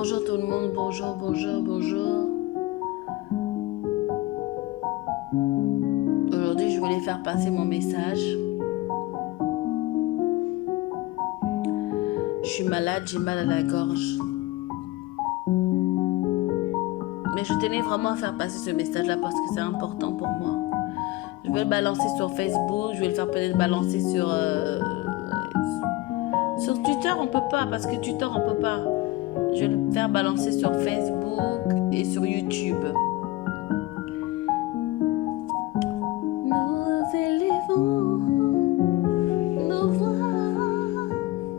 Bonjour tout le monde, bonjour, bonjour, bonjour. Aujourd'hui, je voulais faire passer mon message. Je suis malade, j'ai mal à la gorge. Mais je tenais vraiment à faire passer ce message-là parce que c'est important pour moi. Je vais le balancer sur Facebook, je vais le faire peut-être balancer sur Twitter, on peut pas, parce que Twitter, on peut pas. Je vais le faire balancer sur Facebook et sur YouTube. Nous élevons nos voix.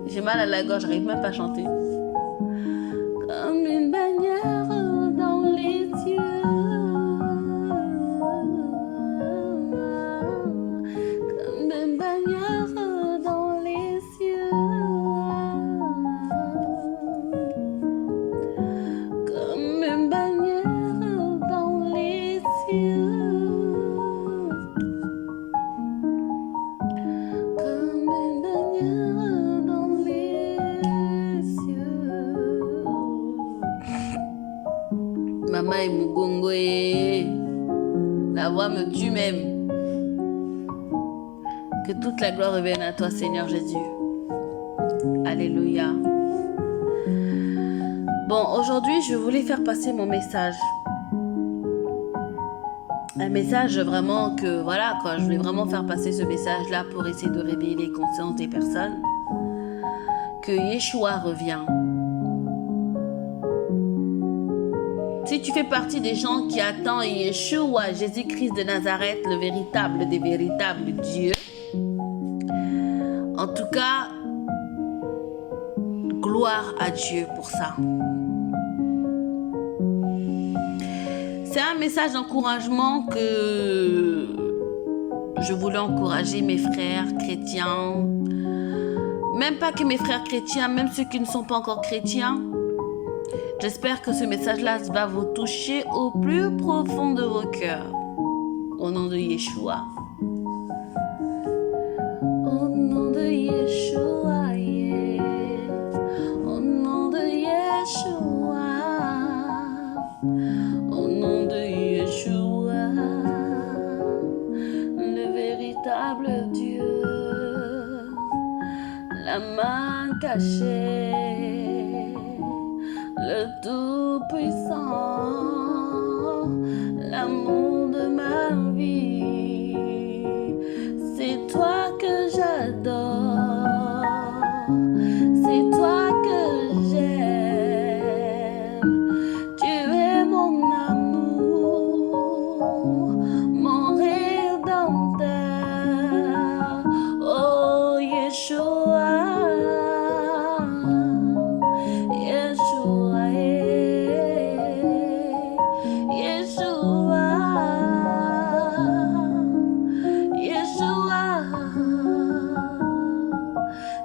J'ai mal à la gorge, j'arrive même pas à chanter. Comme une bannière dans les yeux. Comme une bannière dans les yeux. Comme une bannière dans les yeux. Comme une bannière dans les yeux. Maman et Mugongo et la voix me tue même. Que toute la gloire revienne à toi, Seigneur Jésus. Alléluia. Bon, aujourd'hui, je voulais faire passer mon message. Un message vraiment que, voilà, quoi, je voulais vraiment faire passer ce message-là pour essayer de réveiller les consciences des personnes. Que Yeshua revient. Si tu fais partie des gens qui attendent Yeshua, Jésus-Christ de Nazareth, le véritable des véritables dieux, en tout cas, gloire à Dieu pour ça. C'est un message d'encouragement que je voulais encourager mes frères chrétiens, même pas que mes frères chrétiens, même ceux qui ne sont pas encore chrétiens. J'espère que ce message-là va vous toucher au plus profond de vos cœurs. Au nom de Yeshua. Au nom de Yeshua, yeah. Au nom de Yeshua. Au nom de Yeshua. Le véritable Dieu. La main cachée. Le Tout-Puissant, l'amour de ma vie, c'est toi que j'adore, c'est toi que j'aime, tu es mon amour, mon rédempteur, oh Yeshua.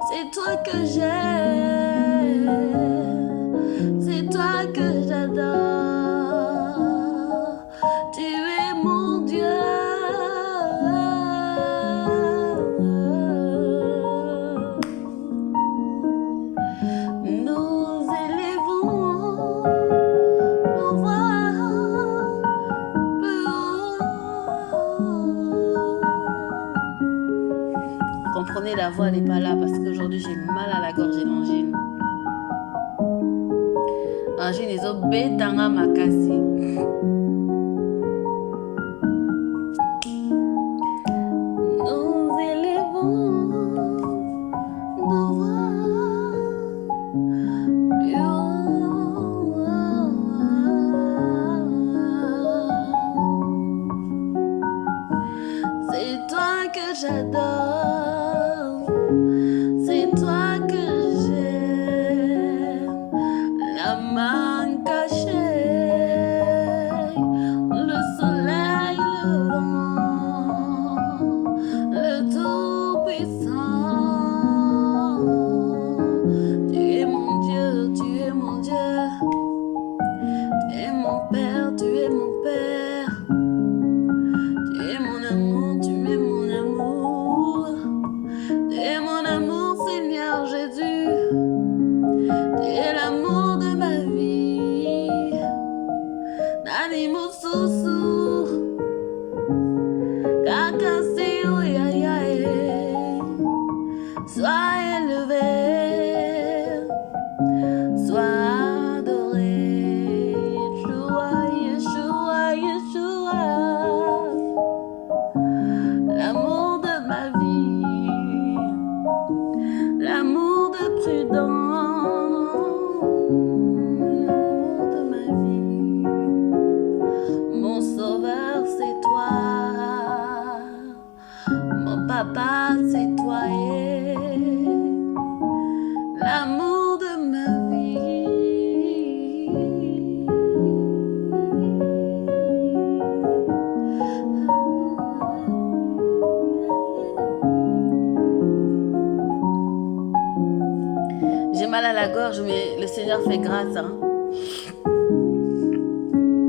C'est toi que j'aime, c'est toi que j'adore, tu es mon Dieu. Nous élevons nos voix plus haut. Comprenez, la voix n'est pas là parce qu'aujourd'hui j'ai mal à la gorge et l'angine. Angine ezobetanga makasi. Nous élevons nos voix plus haut. C'est toi que j'adore, c'est toi que j'aime, la main cachée, le soleil, le vent, le Tout-Puissant. Tu es mon Dieu, tu es mon Dieu, tu es mon Père, tu es mon Père. Tu es mon amour, tu es mon amour. Sois élevé, sois adoré. Yeshua, Yeshua, Yeshua. L'amour de ma vie, l'amour de Prudence, l'amour de ma vie. Mon sauveur, c'est toi. Mon papa, c'est toi. L'amour de ma vie. J'ai mal à la gorge, mais le Seigneur fait grâce. Hein.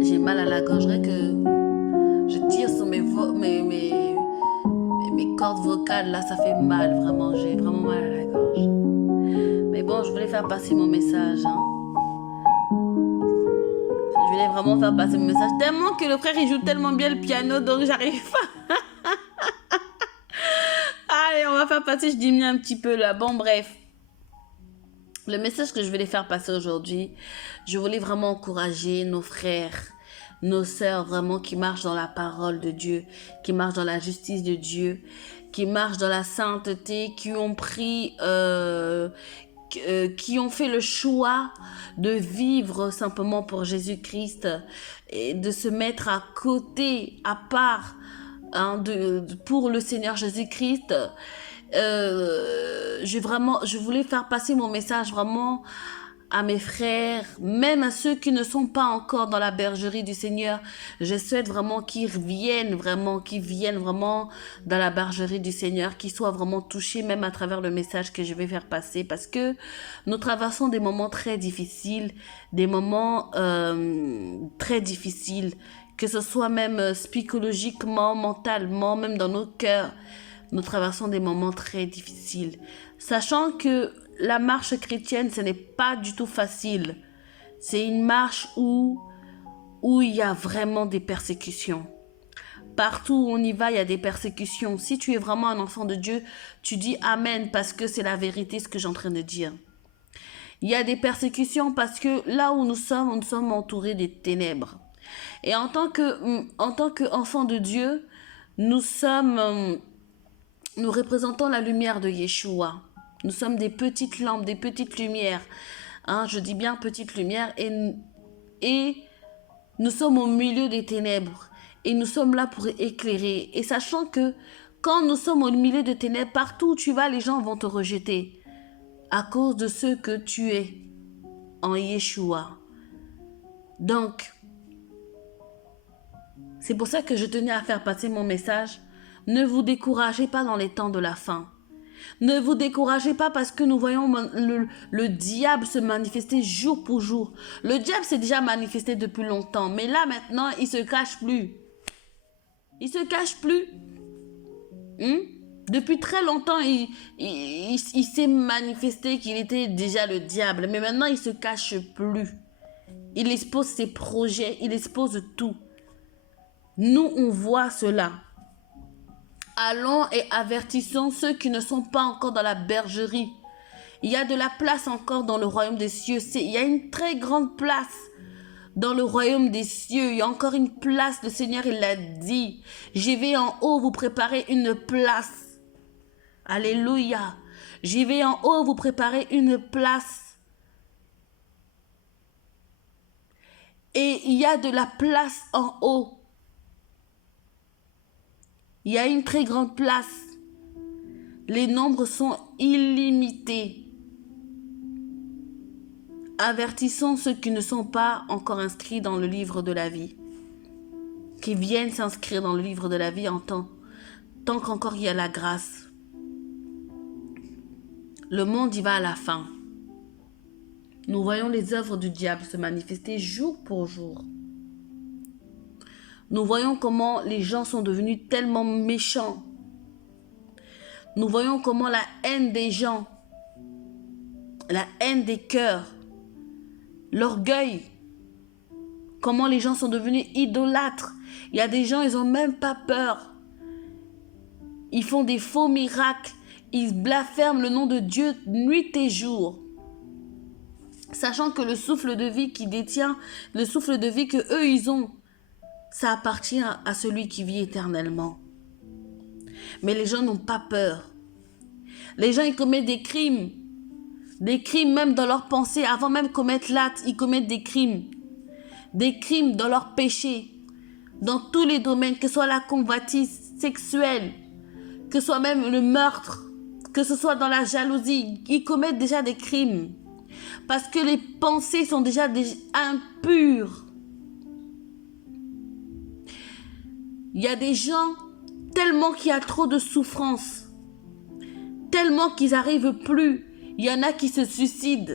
J'ai mal à la gorge, je dirais que je tire sur mes cordes vocales, là, ça fait mal, vraiment. J'ai vraiment mal à la gorge. Mais bon, je voulais faire passer mon message. Hein. Je voulais vraiment faire passer mon message. Tellement que le frère, il joue tellement bien le piano, donc j'arrive pas. Allez, on va faire passer, je diminue un petit peu là. Bon, bref. Le message que je voulais faire passer aujourd'hui, je voulais vraiment encourager nos frères, nos sœurs vraiment qui marchent dans la parole de Dieu, qui marchent dans la justice de Dieu, qui marchent dans la sainteté, qui ont pris, qui ont fait le choix de vivre simplement pour Jésus-Christ et de se mettre à côté, à part, hein, pour le Seigneur Jésus-Christ. Je voulais faire passer mon message vraiment à mes frères, même à ceux qui ne sont pas encore dans la bergerie du Seigneur. Je souhaite vraiment qu'ils viennent vraiment dans la bergerie du Seigneur, qu'ils soient vraiment touchés même à travers le message que je vais faire passer, parce que nous traversons des moments très difficiles, des moments très difficiles, que ce soit même psychologiquement, mentalement, même dans nos cœurs. Nous traversons des moments très difficiles, sachant que la marche chrétienne, ce n'est pas du tout facile. C'est une marche où il y a vraiment des persécutions. Partout où on y va, il y a des persécutions. Si tu es vraiment un enfant de Dieu, tu dis Amen, parce que c'est la vérité ce que j'ai en train de dire. Il y a des persécutions parce que là où nous sommes entourés des ténèbres. Et en tant qu'enfants de Dieu, nous représentons la lumière de Yeshua. Nous sommes des petites lampes, des petites lumières. Hein, je dis bien petites lumières. Et nous sommes au milieu des ténèbres. Et nous sommes là pour éclairer. Et sachant que quand nous sommes au milieu des ténèbres, partout où tu vas, les gens vont te rejeter. À cause de ce que tu es en Yeshua. Donc, c'est pour ça que je tenais à faire passer mon message. Ne vous découragez pas dans les temps de la fin. Ne vous découragez pas parce que nous voyons le diable se manifester jour pour jour. Le diable s'est déjà manifesté depuis longtemps, mais là maintenant, il se cache plus. Il se cache plus. Depuis très longtemps, il s'est manifesté qu'il était déjà le diable, mais maintenant il se cache plus. Il expose ses projets, il expose tout. Nous, on voit cela. Allons et avertissons ceux qui ne sont pas encore dans la bergerie. Il y a de la place encore dans le royaume des cieux. Il y a une très grande place dans le royaume des cieux. Il y a encore une place. Le Seigneur, il l'a dit. Je vais en haut vous préparer une place. Alléluia. Je vais en haut vous préparer une place. Et il y a de la place en haut. Il y a une très grande place. Les nombres sont illimités. Avertissons ceux qui ne sont pas encore inscrits dans le livre de la vie, qui viennent s'inscrire dans le livre de la vie tant qu'encore il y a la grâce. Le monde y va à la fin. Nous voyons les œuvres du diable se manifester jour pour jour. Nous voyons comment les gens sont devenus tellement méchants. Nous voyons comment la haine des gens, la haine des cœurs, l'orgueil, comment les gens sont devenus idolâtres. Il y a des gens, ils n'ont même pas peur. Ils font des faux miracles. Ils blasphèment le nom de Dieu nuit et jour. Sachant que le souffle de vie qu'ils détiennent, le souffle de vie que eux ils ont, ça appartient à celui qui vit éternellement. Mais les gens n'ont pas peur. Les gens, ils commettent des crimes même dans leurs pensées. Avant même de commettre l'acte, ils commettent des crimes dans leurs péchés, dans tous les domaines, que ce soit la convoitise sexuelle, que ce soit même le meurtre, que ce soit dans la jalousie. Ils commettent déjà des crimes parce que les pensées sont déjà impures. Il y a des gens, tellement qu'il y a trop de souffrance, tellement qu'ils n'arrivent plus. Il y en a qui se suicident.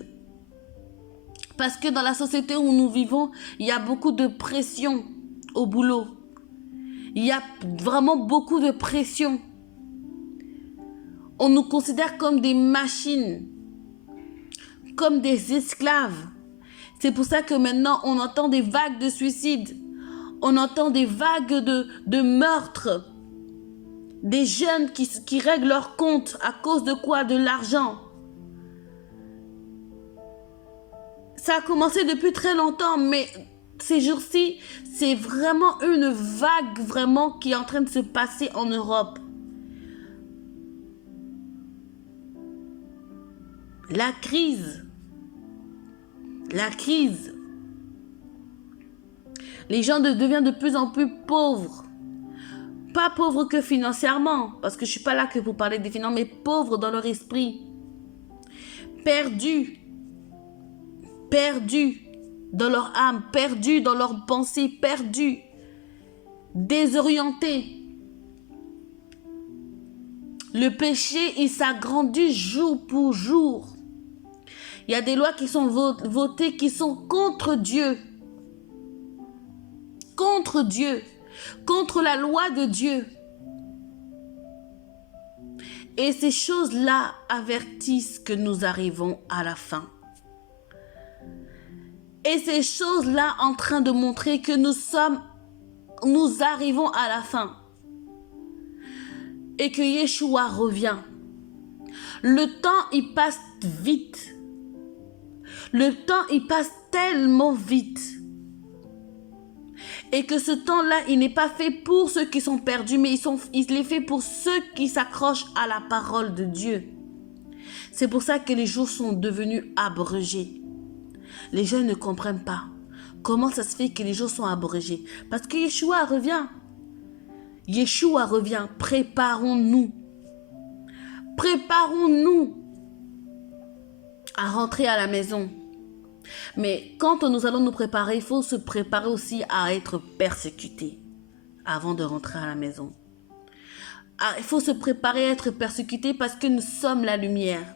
Parce que dans la société où nous vivons, il y a beaucoup de pression au boulot. Il y a vraiment beaucoup de pression. On nous considère comme des machines, comme des esclaves. C'est pour ça que maintenant, on entend des vagues de suicides. On entend des vagues de meurtres. Des jeunes qui règlent leur compte à cause de quoi? De l'argent. Ça a commencé depuis très longtemps, mais ces jours-ci, c'est vraiment une vague vraiment qui est en train de se passer en Europe. La crise. Les gens deviennent de plus en plus pauvres. Pas pauvres que financièrement, parce que je ne suis pas là que pour parler des finances, mais pauvres dans leur esprit. Perdus dans leur âme, perdus dans leurs pensées, perdus, désorientés. Le péché, il s'agrandit jour pour jour. Il y a des lois qui sont votées qui sont contre Dieu. Contre Dieu. Contre la loi de Dieu. Et ces choses-là avertissent que nous arrivons à la fin. Et ces choses-là en train de montrer que nous arrivons à la fin. Et que Yeshua revient. Le temps, il passe vite. Le temps, il passe tellement vite. Et que ce temps-là, il n'est pas fait pour ceux qui sont perdus, mais il est fait pour ceux qui s'accrochent à la parole de Dieu. C'est pour ça que les jours sont devenus abrégés. Les gens ne comprennent pas. Comment ça se fait que les jours sont abrégés? Parce que Yeshua revient. Yeshua revient. Préparons-nous. Préparons-nous à rentrer à la maison. Mais quand nous allons nous préparer, il faut se préparer aussi à être persécuté avant de rentrer à la maison. Il faut se préparer à être persécuté parce que nous sommes la lumière.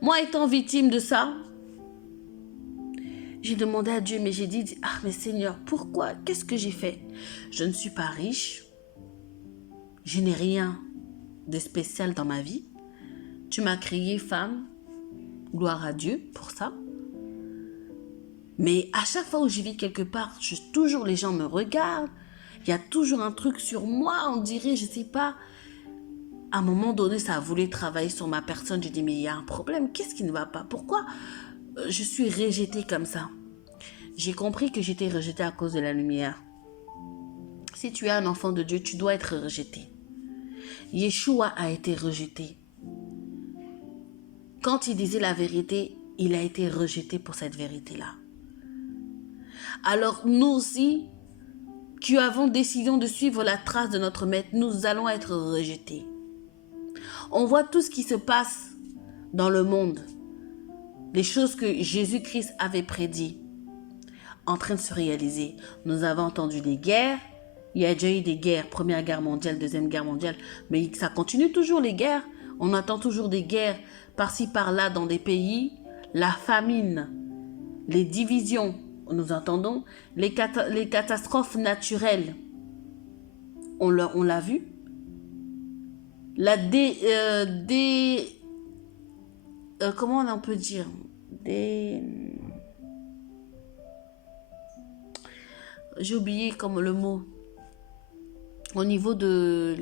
Moi, étant victime de ça, j'ai demandé à Dieu, mais j'ai dit, ah mais Seigneur, pourquoi? Qu'est-ce que j'ai fait? Je ne suis pas riche. Je n'ai rien de spécial dans ma vie. Tu m'as créée femme. Gloire à Dieu pour ça. Mais à chaque fois où je vis quelque part, toujours les gens me regardent. Il y a toujours un truc sur moi, on dirait, je ne sais pas. À un moment donné, ça a voulu travailler sur ma personne. J'ai dit, mais il y a un problème. Qu'est-ce qui ne va pas? Pourquoi je suis rejetée comme ça? J'ai compris que j'étais rejetée à cause de la lumière. Si tu es un enfant de Dieu, tu dois être rejeté. Yeshua a été rejeté. Quand il disait la vérité, il a été rejeté pour cette vérité-là. Alors nous aussi, qui avons décidé de suivre la trace de notre maître, nous allons être rejetés. On voit tout ce qui se passe dans le monde. Les choses que Jésus-Christ avait prédit en train de se réaliser. Nous avons entendu des guerres. Il y a déjà eu des guerres, Première Guerre mondiale, Deuxième Guerre mondiale. Mais ça continue toujours les guerres. On attend toujours des guerres par-ci, par-là dans des pays. La famine, les divisions, nous entendons. Les catastrophes naturelles, on l'a vu. Comment on peut dire? J'ai oublié comme le mot. Au niveau de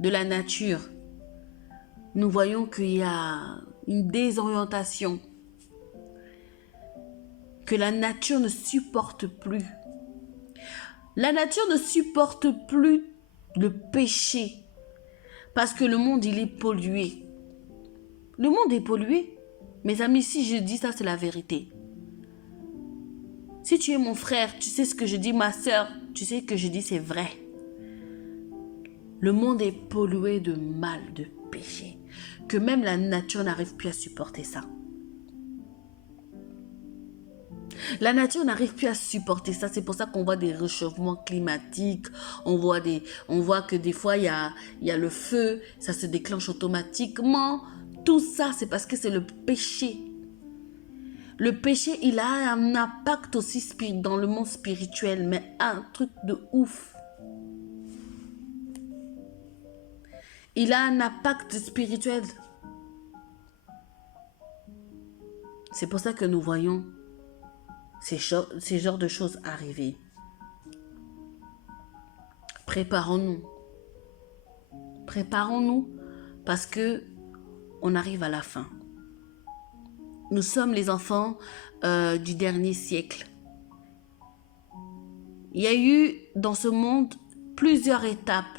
la nature. nous voyons qu'il y a une désorientation, que la nature ne supporte plus. La nature ne supporte plus le péché parce que le monde, il est pollué. Le monde est pollué. Mes amis, si je dis ça, c'est la vérité. Si tu es mon frère, tu sais ce que je dis, ma soeur, tu sais que je dis, c'est vrai. Le monde est pollué de mal, de péché, que même la nature n'arrive plus à supporter ça. La nature n'arrive plus à supporter ça. C'est pour ça qu'on voit des réchauffements climatiques. On voit que des fois, il y a le feu. Ça se déclenche automatiquement. Tout ça, c'est parce que c'est le péché. Le péché, il a un impact aussi dans le monde spirituel. Mais un truc de ouf. Il a un impact spirituel. C'est pour ça que nous voyons ces genres de choses arriver. Préparons-nous. Préparons-nous parce que on arrive à la fin. Nous sommes les enfants du dernier siècle. Il y a eu dans ce monde plusieurs étapes.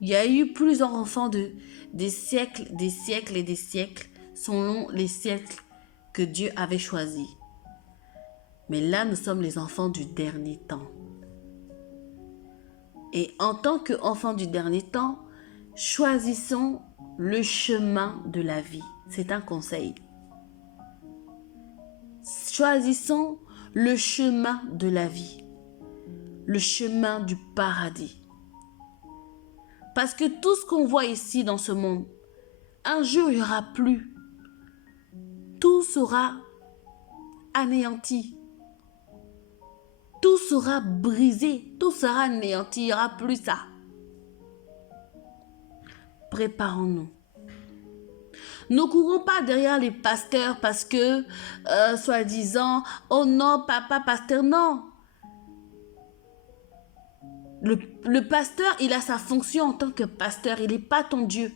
Il y a eu plusieurs enfants des siècles et des siècles selon les siècles que Dieu avait choisis. Mais là, nous sommes les enfants du dernier temps. Et en tant qu'enfants du dernier temps, choisissons le chemin de la vie. C'est un conseil. Choisissons le chemin de la vie. Le chemin du paradis. Parce que tout ce qu'on voit ici dans ce monde, un jour il n'y aura plus. Tout sera anéanti. Tout sera brisé, tout sera anéanti, il n'y aura plus ça. Préparons-nous. Ne courons pas derrière les pasteurs parce que, soi-disant, oh non, papa, pasteur, non. Le pasteur, il a sa fonction en tant que pasteur, il n'est pas ton Dieu.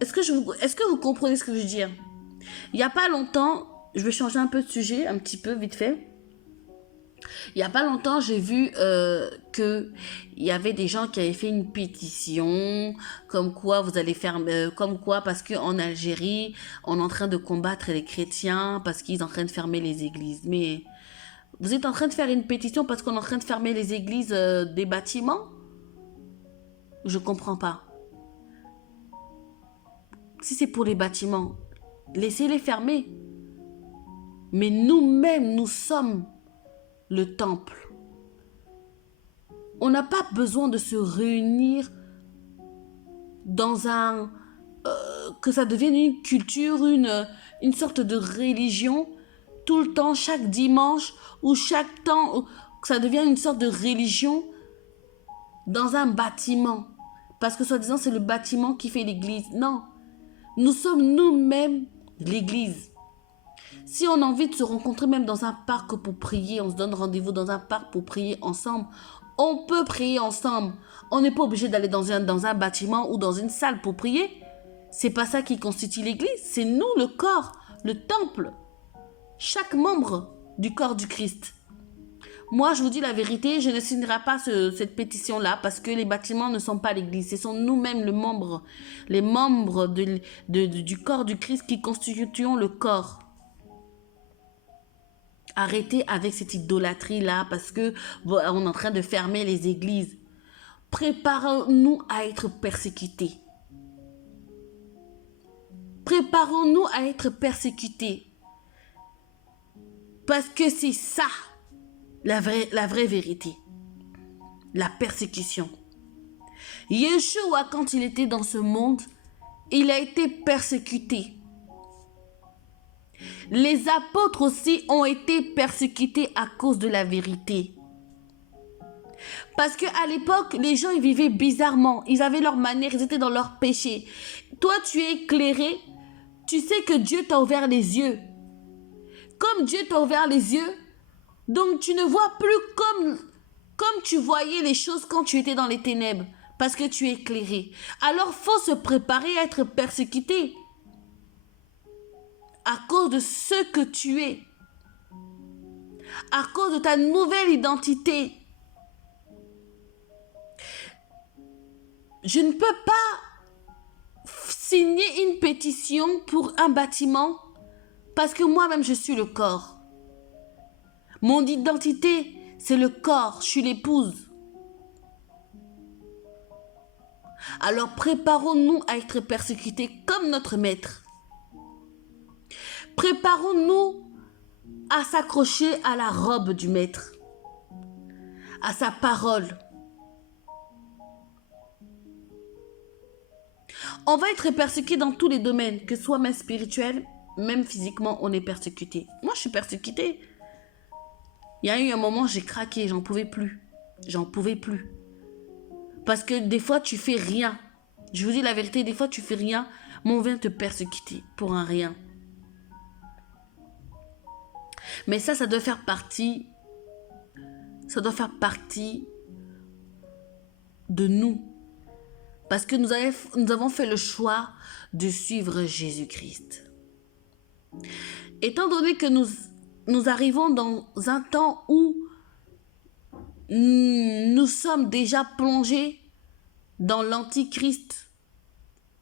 Est-ce que vous comprenez ce que je veux dire? Il n'y a pas longtemps, je vais changer un peu de sujet, un petit peu, vite fait. Il n'y a pas longtemps, j'ai vu qu'il y avait des gens qui avaient fait une pétition, comme quoi vous allez faire, comme quoi parce qu'en Algérie, on est en train de combattre les chrétiens, parce qu'ils sont en train de fermer les églises. Mais vous êtes en train de faire une pétition parce qu'on est en train de fermer les églises des bâtiments? Je ne comprends pas. Si c'est pour les bâtiments, laissez-les fermer. Mais nous-mêmes, nous sommes le temple. On n'a pas besoin de se réunir dans un... que ça devienne une culture, une sorte de religion, tout le temps, chaque dimanche, ou chaque temps, que ça devienne une sorte de religion dans un bâtiment. Parce que soi-disant, c'est le bâtiment qui fait l'église. Non. Nous sommes nous-mêmes l'église. Si on a envie de se rencontrer même dans un parc pour prier, on se donne rendez-vous dans un parc pour prier ensemble, on peut prier ensemble. On n'est pas obligé d'aller dans un bâtiment ou dans une salle pour prier. C'est pas ça qui constitue l'église. C'est nous, le corps, le temple. Chaque membre du corps du Christ. Moi, je vous dis la vérité, je ne signerai pas cette pétition-là parce que les bâtiments ne sont pas l'église. Ce sont nous-mêmes les membres du corps du Christ qui constituons le corps. Arrêtez avec cette idolâtrie-là parce que on est en train de fermer les églises. Préparons-nous à être persécutés. Préparons-nous à être persécutés. Parce que c'est ça, la vraie vérité. La persécution. Yeshua, quand il était dans ce monde, il a été persécuté. Les apôtres aussi ont été persécutés à cause de la vérité. Parce qu'à l'époque, les gens ils vivaient bizarrement. Ils avaient leur manière, ils étaient dans leur péché. Toi, tu es éclairé. Tu sais que Dieu t'a ouvert les yeux. Comme Dieu t'a ouvert les yeux, donc tu ne vois plus comme tu voyais les choses quand tu étais dans les ténèbres. parce que tu es éclairé. Alors, faut se préparer à être persécuté à cause de ce que tu es, à cause de ta nouvelle identité. Je ne peux pas signer une pétition pour un bâtiment parce que moi-même je suis le corps. Mon identité, c'est le corps, je suis l'épouse. Alors préparons-nous à être persécutés comme notre maître. Préparons-nous à s'accrocher à la robe du maître, à sa parole. On va être persécuté dans tous les domaines, que ce soit même spirituel, même physiquement, on est persécuté. Moi, je suis persécutée. Il y a eu un moment, j'ai craqué, j'en pouvais plus. J'en pouvais plus. Parce que des fois, tu fais rien. Je vous dis la vérité, des fois, tu fais rien, mais on vient te persécuter pour un rien. Mais ça doit faire partie. Ça doit faire partie de nous. Parce que nous avons fait le choix de suivre Jésus-Christ. Étant donné que nous arrivons dans un temps où nous sommes déjà plongés dans l'antichrist,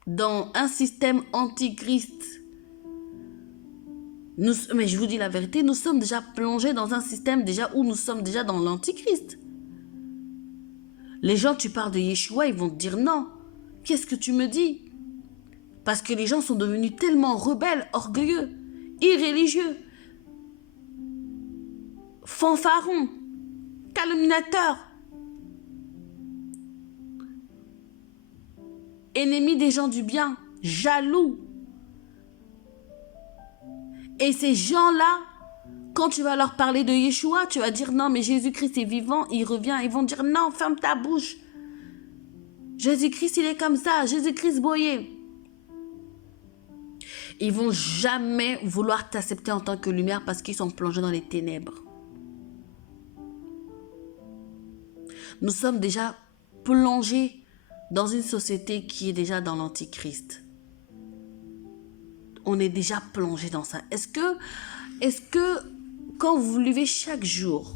dans un système antichrist. Mais je vous dis la vérité, nous sommes déjà plongés dans un système déjà où nous sommes déjà dans l'antichrist. Les gens, tu parles de Yeshua, ils vont te dire non. Qu'est-ce que tu me dis? Parce que les gens sont devenus tellement rebelles, orgueilleux, irréligieux, fanfarons, calomniateurs, ennemis des gens du bien, jaloux. Et ces gens-là, quand tu vas leur parler de Yeshua, tu vas dire non, mais Jésus-Christ est vivant, il revient. Ils vont dire non, ferme ta bouche. Jésus-Christ, il est comme ça, Jésus-Christ boyé. Ils vont jamais vouloir t'accepter en tant que lumière parce qu'ils sont plongés dans les ténèbres. Nous sommes déjà plongés dans une société qui est déjà dans l'antichrist. On est déjà plongé dans ça. Est-ce que quand vous vous levez chaque jour,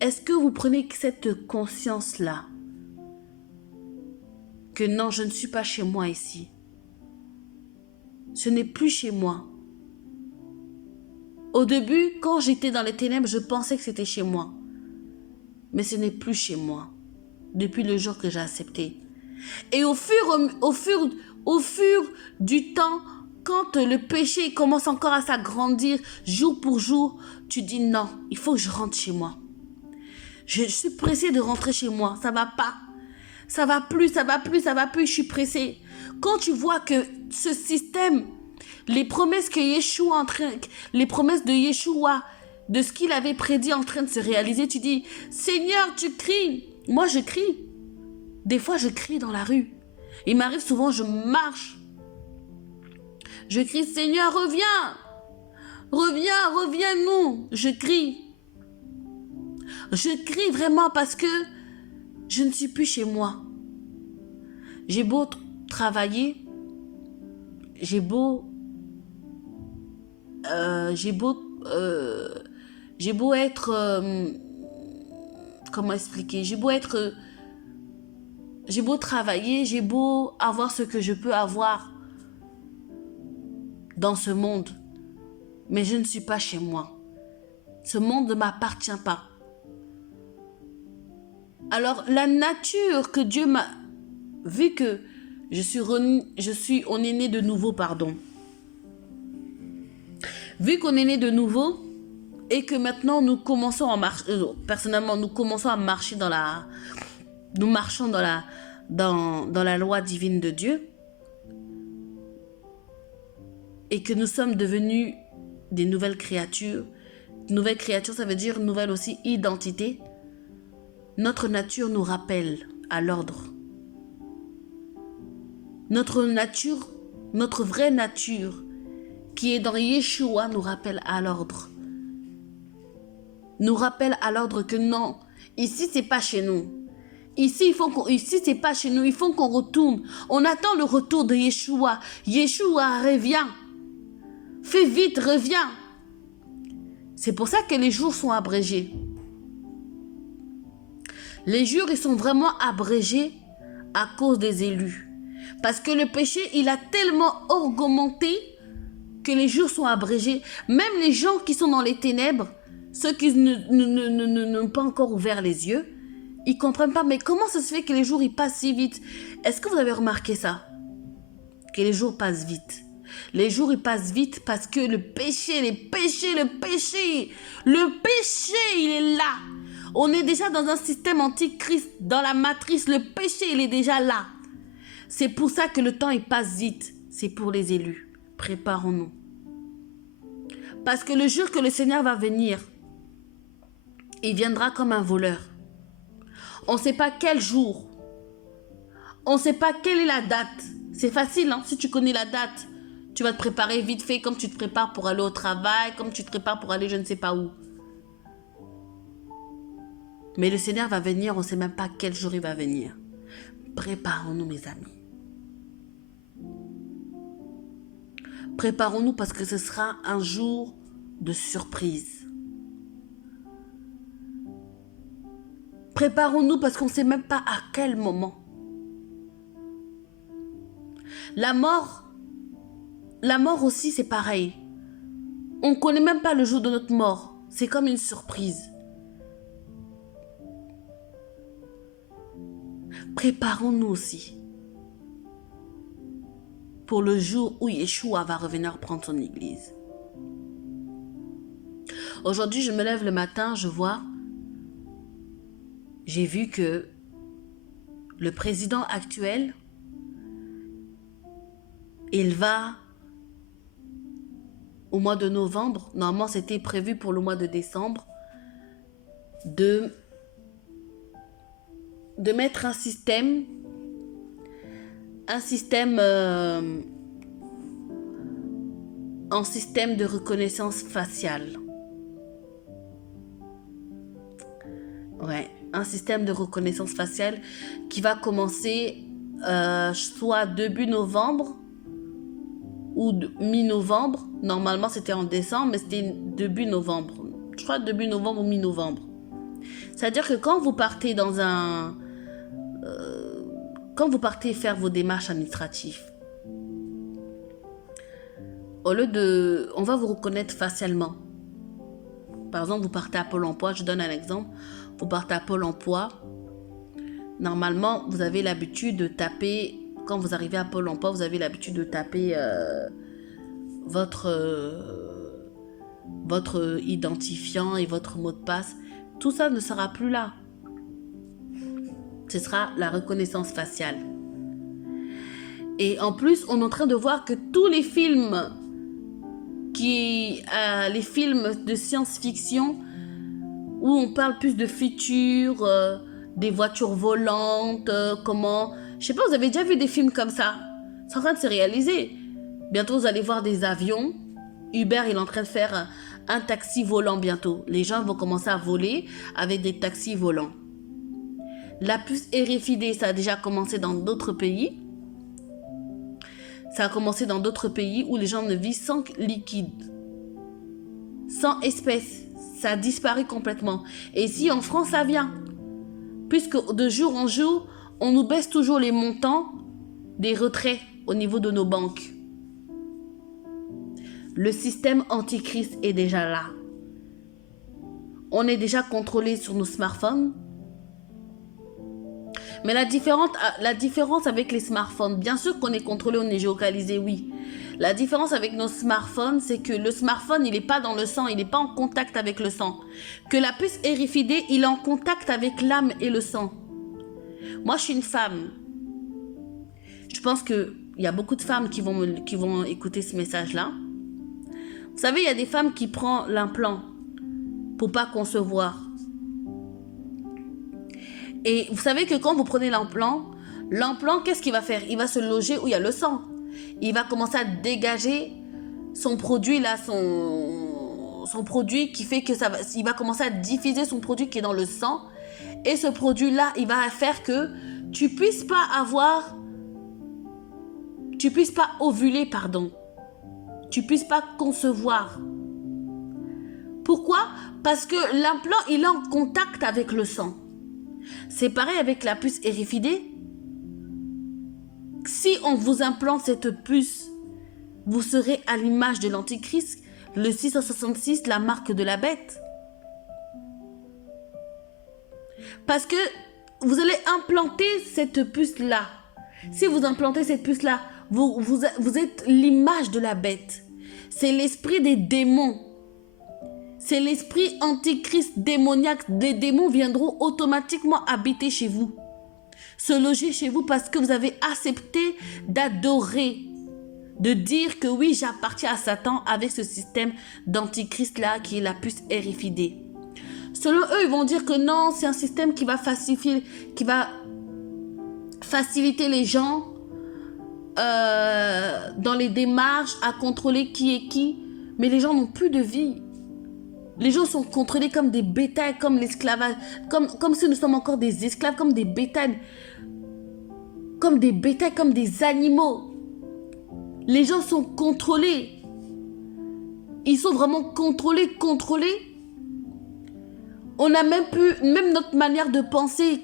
est-ce que vous prenez cette conscience-là que non, je ne suis pas chez moi ici. Ce n'est plus chez moi. Au début, quand j'étais dans les ténèbres, je pensais que c'était chez moi. Mais ce n'est plus chez moi. Depuis le jour que j'ai accepté. Et au fur du temps, quand le péché commence encore à s'agrandir jour pour jour, tu dis non, il faut que je rentre chez moi. Je suis pressée de rentrer chez moi, ça va pas. Ça va plus, je suis pressée. Quand tu vois que ce système, les promesses de Yeshua, de ce qu'il avait prédit en train de se réaliser, tu dis, Seigneur, tu cries. Moi, je crie. Des fois, je crie dans la rue. Il m'arrive souvent, je marche. Je crie, Seigneur, reviens. Reviens-nous. Je crie. Je crie vraiment parce que je ne suis plus chez moi. J'ai beau travailler, j'ai beau être, comment expliquer, j'ai beau travailler, j'ai beau avoir ce que je peux avoir dans ce monde, mais je ne suis pas chez moi. Ce monde ne m'appartient pas. Alors, la nature que Dieu m'a... Vu que on est né de nouveau, pardon. Vu qu'on est né de nouveau et que maintenant nous commençons à marcher... personnellement, nous commençons à marcher nous marchons dans la loi divine de Dieu. Et que nous sommes devenus des nouvelles créatures. Nouvelle créature, ça veut dire nouvelle aussi identité. Notre nature nous rappelle à l'ordre. Notre nature, notre vraie nature, qui est dans Yeshua, nous rappelle à l'ordre. nous rappelle à l'ordre que non, ici c'est pas chez nous. Ici c'est pas chez nous, il faut qu'on retourne. On attend le retour de Yeshua. Yeshua, reviens. Fais vite, reviens. C'est pour ça que les jours sont abrégés. Les jours, ils sont vraiment abrégés à cause des élus. Parce que le péché, il a tellement augmenté que les jours sont abrégés. Même les gens qui sont dans les ténèbres, ceux qui n'ont pas encore ouvert les yeux, ils ne comprennent pas. Mais comment ça se fait que les jours, ils passent si vite? Est-ce que vous avez remarqué ça? Que les jours passent vite. Les jours, ils passent vite parce que le péché, le péché, il est là. On est déjà dans un système antichrist, dans la matrice. Le péché, il est déjà là. C'est pour ça que le temps, il passe vite. C'est pour les élus. Préparons-nous. Parce que le jour que le Seigneur va venir, il viendra comme un voleur. On ne sait pas quel jour. On ne sait pas quelle est la date. C'est facile, hein? Si tu connais la date, tu vas te préparer vite fait comme tu te prépares pour aller au travail, comme tu te prépares pour aller je ne sais pas où. Mais le Seigneur va venir, on ne sait même pas quel jour il va venir. Préparons-nous, mes amis. Préparons-nous parce que ce sera un jour de surprise. Préparons-nous parce qu'on ne sait même pas à quel moment. La mort aussi, c'est pareil. On ne connaît même pas le jour de notre mort. C'est comme une surprise. Préparons-nous aussi pour le jour où Yeshua va revenir prendre son église. Aujourd'hui, je me lève le matin, j'ai vu que le président actuel, il va au mois de novembre, normalement c'était prévu pour le mois de décembre, de mettre un système de reconnaissance faciale. Ouais, un système de reconnaissance faciale qui va commencer soit début novembre ou mi-novembre. Normalement, c'était en décembre, mais c'était début novembre. Je crois début novembre ou mi-novembre. C'est-à-dire que quand vous partez quand vous partez faire vos démarches administratives, on va vous reconnaître facialement. Par exemple, vous partez à Pôle emploi, je donne un exemple. Vous partez à Pôle emploi. Normalement, vous avez l'habitude de taper, quand vous arrivez à Pôle emploi, vous avez l'habitude de taper votre identifiant et votre mot de passe. Tout ça ne sera plus là. Ce sera la reconnaissance faciale. Et en plus, on est en train de voir que tous les films les films de science-fiction où on parle plus de futur, des voitures volantes, je sais pas, vous avez déjà vu des films comme ça? C'est en train de se réaliser. Bientôt, vous allez voir des avions. Uber, il est en train de faire un taxi volant bientôt. Les gens vont commencer à voler avec des taxis volants. La puce RFID, ça a déjà commencé dans d'autres pays. Ça a commencé dans d'autres pays où les gens ne vivent sans liquide, sans espèces. Ça a disparu complètement. Et ici, en France, ça vient. Puisque de jour en jour, on nous baisse toujours les montants des retraits au niveau de nos banques. Le système antichrist est déjà là. On est déjà contrôlé sur nos smartphones. Mais la différence avec les smartphones, bien sûr qu'on est contrôlé, on est géolocalisé, oui. La différence avec nos smartphones, c'est que le smartphone, il n'est pas dans le sang, il n'est pas en contact avec le sang. Que la puce RFID, il est en contact avec l'âme et le sang. Moi, je suis une femme. Je pense qu'il y a beaucoup de femmes qui vont écouter ce message-là. Vous savez, il y a des femmes qui prennent l'implant pour pas concevoir. Et vous savez que quand vous prenez l'implant, qu'est-ce qu'il va faire? Il va se loger où il y a le sang. Il va commencer à dégager son produit là, son produit qui fait que il va commencer à diffuser son produit qui est dans le sang. Et ce produit-là, il va faire que tu puisses pas ovuler, pardon. Tu puisses pas concevoir. Pourquoi? Parce que l'implant, il est en contact avec le sang. C'est pareil avec la puce érifidée. Si on vous implante cette puce, vous serez à l'image de l'Antichrist, le 666, la marque de la bête. Parce que vous allez implanter cette puce-là. Si vous implantez cette puce-là, vous êtes l'image de la bête. C'est l'esprit des démons. C'est l'esprit antichrist démoniaque. Des démons viendront automatiquement habiter chez vous. Se loger chez vous parce que vous avez accepté d'adorer. De dire que oui, j'appartiens à Satan avec ce système d'antichrist-là qui est la puce érifidée. Selon eux, ils vont dire que non, c'est un système qui va faciliter les gens dans les démarches à contrôler qui est qui. Mais les gens n'ont plus de vie. Les gens sont contrôlés comme des bétails, comme l'esclavage, comme si nous sommes encore des esclaves, comme des bétails, comme des animaux. Les gens sont contrôlés. Ils sont vraiment contrôlés. On a même notre manière de penser,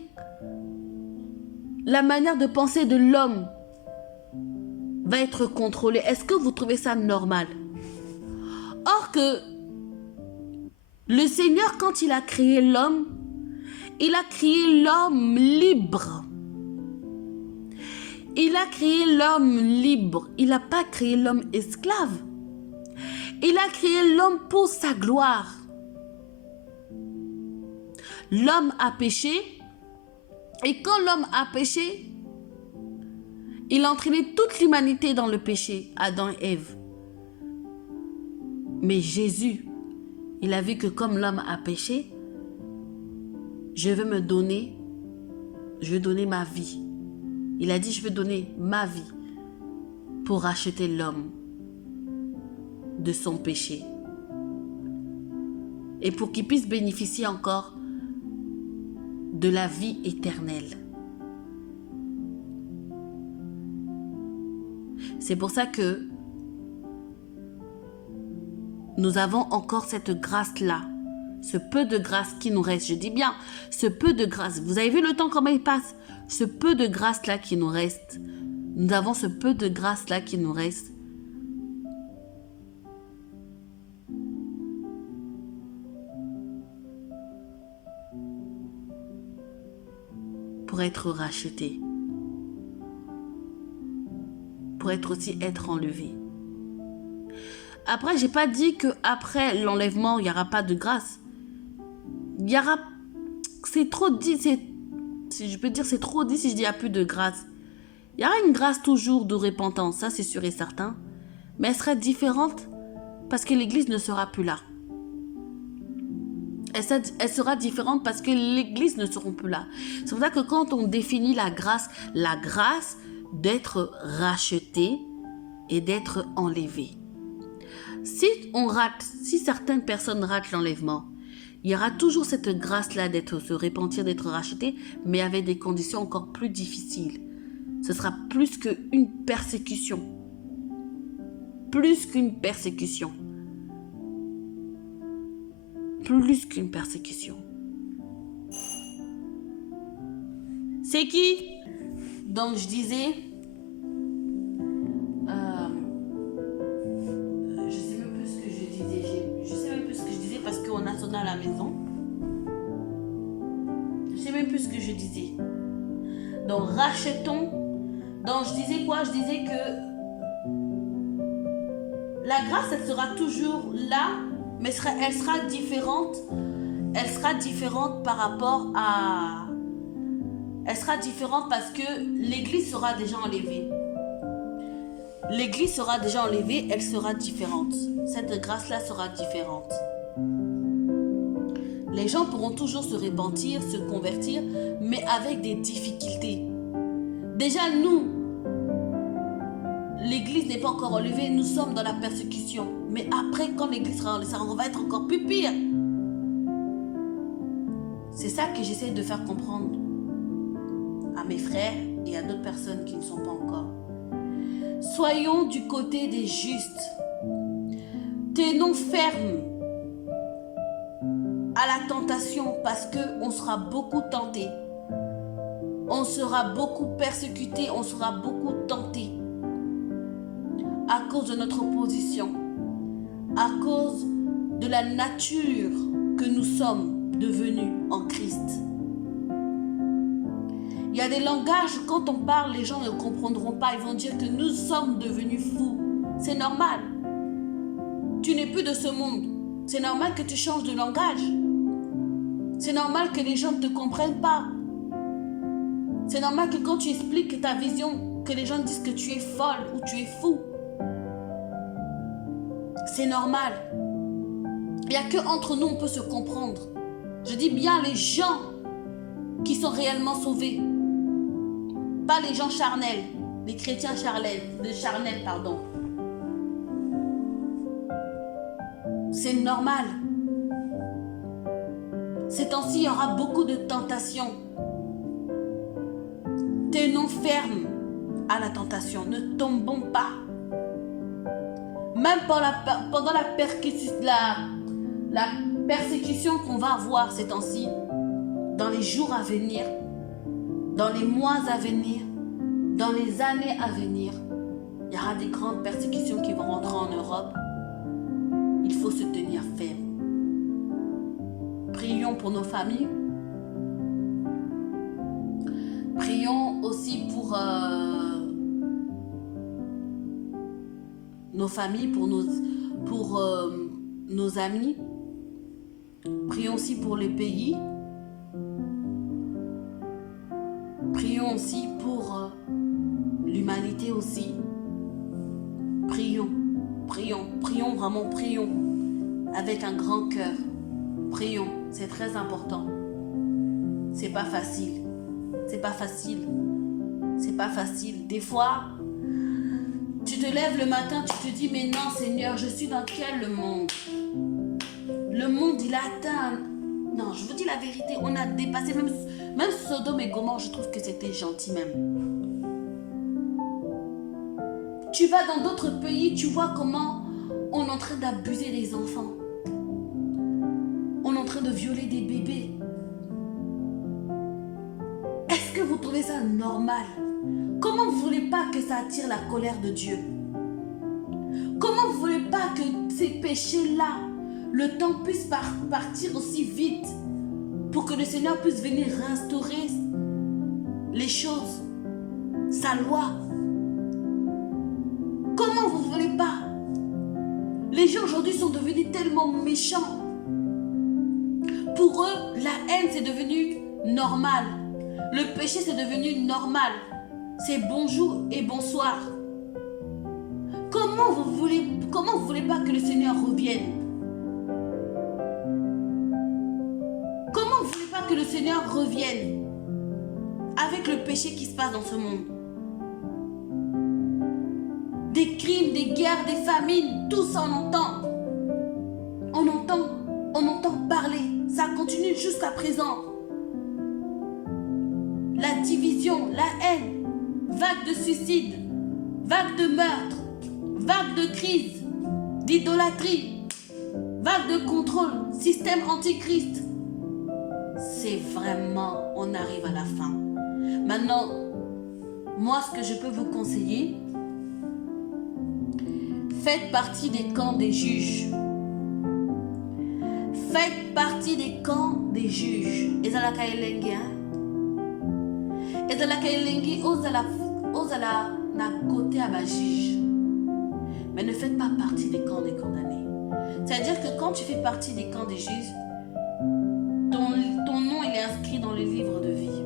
la manière de penser de l'homme va être contrôlée. Est-ce que vous trouvez ça normal? Or que le Seigneur, quand il a créé l'homme, il a créé l'homme libre. Il a créé l'homme libre. Il n'a pas créé l'homme esclave. Il a créé l'homme pour sa gloire. L'homme a péché. Et quand l'homme a péché, il a entraîné toute l'humanité dans le péché, Adam et Ève. Mais Jésus, il a vu que comme l'homme a péché, je veux donner ma vie. Il a dit, je veux donner ma vie pour racheter l'homme de son péché. Et pour qu'il puisse bénéficier encore de la vie éternelle. C'est pour ça que nous avons encore cette grâce-là. Ce peu de grâce qui nous reste. Je dis bien, ce peu de grâce. Vous avez vu le temps comment il passe? Ce peu de grâce-là qui nous reste. Nous avons ce peu de grâce-là qui nous reste. Pour être racheté. Pour être enlevé. Après, j'ai pas dit qu'après l'enlèvement, il n'y aura pas de grâce. Il y aura... C'est trop dit, si je peux dire, c'est trop dit si je dis il n'y a plus de grâce. Il y aura une grâce toujours de repentance, ça c'est sûr et certain. Mais elle sera différente parce que l'Église ne sera plus là. Elle sera différente parce que l'Église ne sera plus là. C'est pour ça que quand on définit la grâce d'être racheté et d'être enlevé. Si certaines personnes ratent l'enlèvement, il y aura toujours cette grâce-là d'être se repentir, d'être racheté, mais avec des conditions encore plus difficiles. Ce sera plus qu'une persécution. Plus qu'une persécution. Plus qu'une persécution. C'est qui? Donc je disais... on a sonné à la maison. Je sais même plus ce que je disais. Donc rachetons. Donc je disais quoi? Je disais que la grâce, elle sera toujours là, mais elle sera différente. Elle sera différente par rapport à... Elle sera différente parce que l'Église sera déjà enlevée. L'Église sera déjà enlevée, elle sera différente. Cette grâce-là sera différente. Les gens pourront toujours se repentir, se convertir, mais avec des difficultés. Déjà, nous, l'église n'est pas encore enlevée, nous sommes dans la persécution. Mais après, quand l'église sera enlevée, on va être encore plus pire. C'est ça que j'essaie de faire comprendre à mes frères et à d'autres personnes qui ne sont pas encore. Soyons du côté des justes. Tenons ferme à la tentation parce qu'on sera beaucoup tenté. On sera beaucoup persécuté, on sera beaucoup tenté à cause de notre opposition, à cause de la nature que nous sommes devenus en Christ. Il y a des langages, quand on parle, les gens ne comprendront pas. Ils vont dire que nous sommes devenus fous. C'est normal. Tu n'es plus de ce monde. C'est normal que tu changes de langage. C'est normal que les gens ne te comprennent pas. C'est normal que quand tu expliques ta vision, que les gens disent que tu es folle ou tu es fou. C'est normal. Il n'y a qu'entre nous on peut se comprendre. Je dis bien les gens qui sont réellement sauvés. Pas les gens charnels, les chrétiens charnels, pardon. C'est normal. Ces temps-ci, il y aura beaucoup de tentations. Tenons ferme à la tentation. Ne tombons pas. Même pendant la persécution qu'on va avoir ces temps-ci, dans les jours à venir, dans les mois à venir, dans les années à venir, il y aura des grandes persécutions qui vont rentrer en Europe. Il faut se tenir ferme. Prions pour nos familles. Prions aussi pour nos familles, pour nos amis. Prions aussi pour les pays. Prions aussi pour l'humanité aussi. Prions, vraiment prions. Avec un grand cœur. Prions, c'est très important. C'est pas facile. Des fois, tu te lèves le matin, tu te dis, mais non Seigneur, je suis dans quel monde? Le monde, il a atteint... Non, je vous dis la vérité, on a dépassé même Sodome et Gomorrhe, je trouve que c'était gentil même. Tu vas dans d'autres pays, tu vois comment on est en train d'abuser les enfants. On est en train de violer des bébés. Est-ce que vous trouvez ça normal? Comment vous voulez pas que ça attire la colère de Dieu? Comment vous voulez pas que ces péchés-là, le temps puisse partir aussi vite pour que le Seigneur puisse venir restaurer les choses, sa loi? Comment vous voulez pas? Les gens aujourd'hui sont devenus tellement méchants. Pour eux, la haine c'est devenu normal. Le péché c'est devenu normal. C'est bonjour et bonsoir. Comment vous voulez pas que le Seigneur revienne? Comment vous voulez pas que le Seigneur revienne avec le péché qui se passe dans ce monde? Des crimes, des guerres, des famines, tout ça on entend. On entend parler. Ça continue jusqu'à présent. La division, la haine, vague de suicides, vague de meurtres, vague de crise, d'idolâtrie, vague de contrôle, système antichrist. C'est vraiment, on arrive à la fin. Maintenant, moi ce que je peux vous conseiller, faites partie des camps des juges. Faites partie des camps des juges. Ezala kaelengi, ezala kaelengi, ozala na côté à ma juge. Mais ne faites pas partie des camps des condamnés. C'est-à-dire que quand tu fais partie des camps des juges, ton nom il est inscrit dans le livre de vie.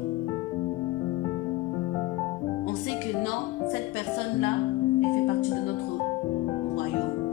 On sait que non, cette personne-là, elle fait partie de notre royaume.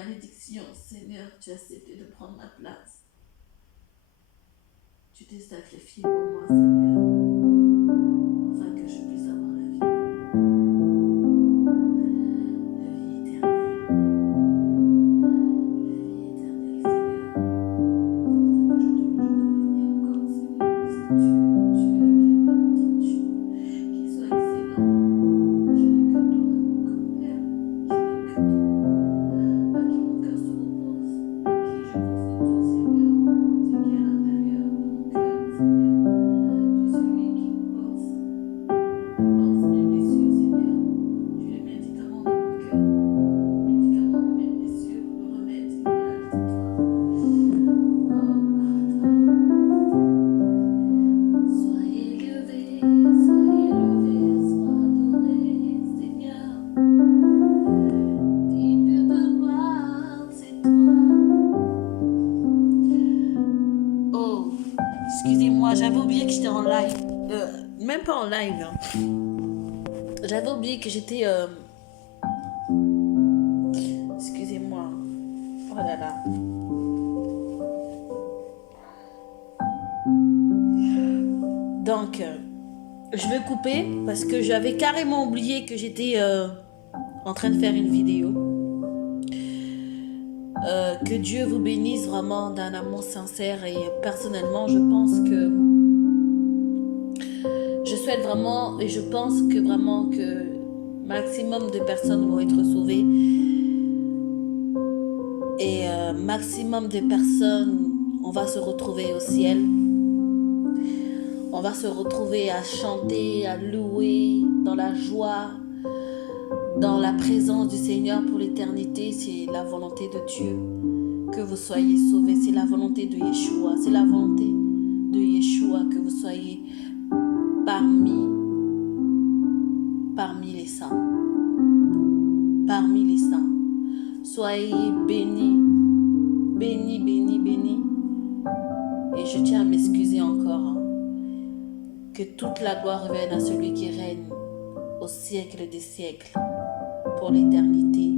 malédiction, Seigneur, tu as accepté de prendre ma place. Tu t'es sacrifié pour moi, Seigneur, afin que je puisse avoir la vie. oublié que j'étais en live. Même pas en live. Hein. J'avais oublié que j'étais... Excusez-moi. Oh là là. Donc, je vais couper parce que j'avais carrément oublié que j'étais en train de faire une vidéo. Que Dieu vous bénisse vraiment d'un amour sincère et personnellement, je pense que je souhaite vraiment et je pense que vraiment que maximum de personnes vont être sauvées et maximum de personnes, on va se retrouver au ciel. On va se retrouver à chanter, à louer dans la joie, dans la présence du Seigneur pour l'éternité. C'est la volonté de Dieu que vous soyez sauvés. C'est la volonté de Yeshua. C'est la volonté de Yeshua que vous soyez parmi les saints. Parmi les saints. Soyez bénis, bénis, bénis, bénis. Et je tiens à m'excuser encore. Que toute la gloire revienne à celui qui règne au siècle des siècles, pour l'éternité.